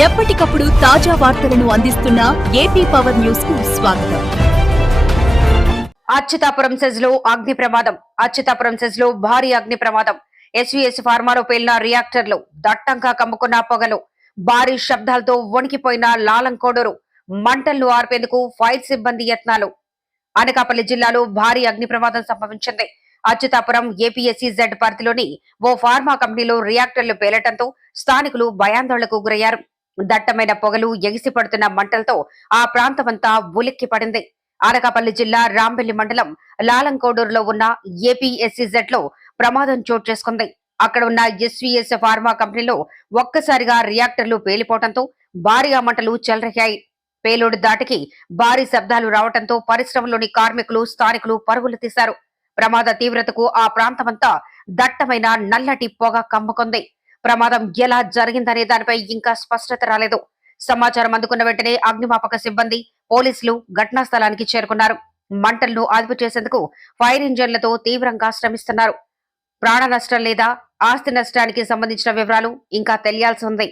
ఎప్పటికప్పుడు తాజా వార్తలను అందిస్తున్న ఏపీ పవర్ న్యూస్ కు స్వాగతం. అచ్యుతాపురం సెజ్ లో అగ్ని ప్రమాదం. అచ్యుతాపురం సెజ్ లో భారీ అగ్ని ప్రమాదం. ఎస్వీఎస్ ఫార్మాలో పేలిన రియాక్టర్లు, దట్టంగా కమ్ముకున్న పొగలు, భారీ శబ్దాలతో వణికిపోయిన లాలంకోడూరు. మంటలను ఆర్పేందుకు ఫైర్ సిబ్బంది యత్నాలు. అనకాపల్లి జిల్లాలో భారీ అగ్ని ప్రమాదం సంభవించింది. అచ్యుతాపురం ఏపీఎస్సీజెడ్ పరిధిలోని ఓ ఫార్మా కంపెనీలో రియాక్టర్లు పేలటంతో స్థానికులు భయాందోళనకు గురయ్యారు. దట్టమైన పొగలు, ఎగిసిపడుతున్న మంటలతో ఆ ప్రాంతమంతా ఉలిక్కి పడింది. అనకాపల్లి జిల్లా రాంబెల్లి మండలం లాలంకోడూరులో ఉన్న ఏపీఎస్సీజెడ్ లో ప్రమాదం చోటు చేసుకుంది. అక్కడ ఉన్న ఎస్వీఎస్ ఫార్మా కంపెనీలో ఒక్కసారిగా రియాక్టర్లు పేలిపోవడంతో భారీగా మంటలు చెలరేగాయి. పేలుడు దాటికి భారీ శబ్దాలు రావడంతో పరిశ్రమలోని కార్మికులు, స్థానికులు పరుగులు తీశారు. ప్రమాద తీవ్రతకు ఆ ప్రాంతమంతా దట్టమైన నల్లటి పొగ కమ్ముకుంది. ప్రమాదం ఎలా జరిగిందనే దానిపై ఇంకా స్పష్టత రాలేదు. సమాచారం అందుకున్న వెంటనే అగ్నిమాపక సిబ్బంది, పోలీసులు ఘటనా స్థలానికి చేరుకున్నారు. మంటలను అదుపు చేసేందుకు ఫైర్ ఇంజన్లతో తీవ్రంగా శ్రమిస్తున్నారు. ప్రాణ నష్టం లేదా ఆస్తి నష్టానికి సంబంధించిన వివరాలు ఇంకా తెలియాల్సి ఉంది.